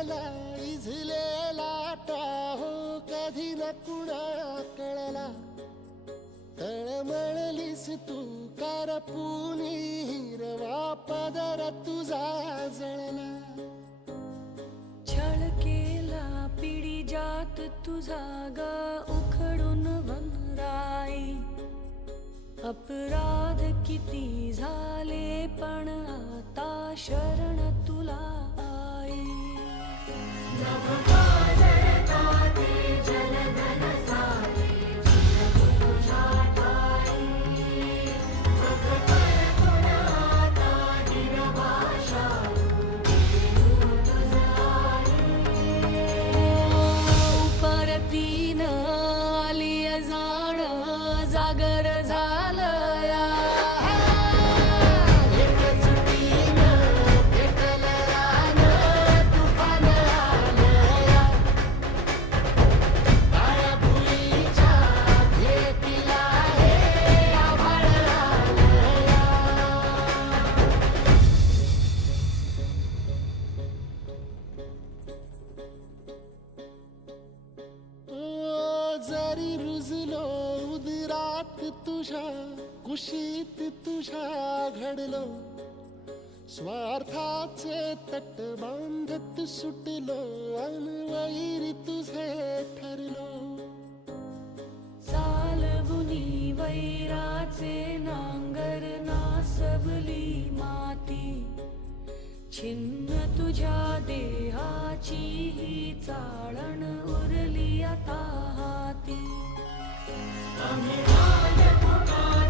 कळला इझलेला टाहो कधी न कुणा कळला तळमळलीस तू करपुनी हिरवा पदर तुझा जळला. छळ केला पिढी जात तुझा ग उखडून वनराई अपराध किती झाले पण आता शरण Bye. कुशीत तुझ्या घडलो. स्वार्थाचे तट बांधत सुटलो अनवैरी तुझे ठरलो. चालवुनी वैराचे नांगर नासवली माती. छिन्न तुझ्या देहाची ही चाळण उरली आता हाती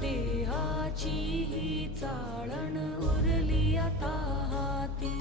देहाची ही चाळण उरली आता हाती.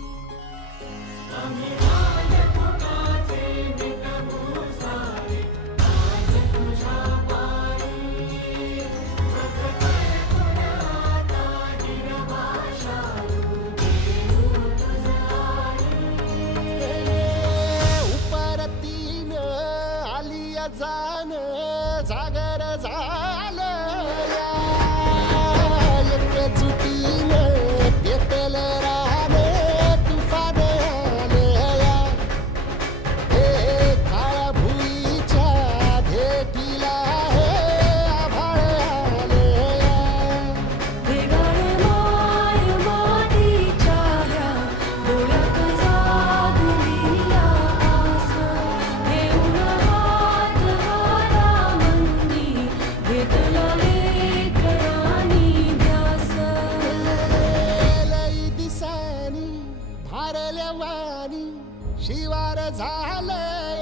शिवार झालं.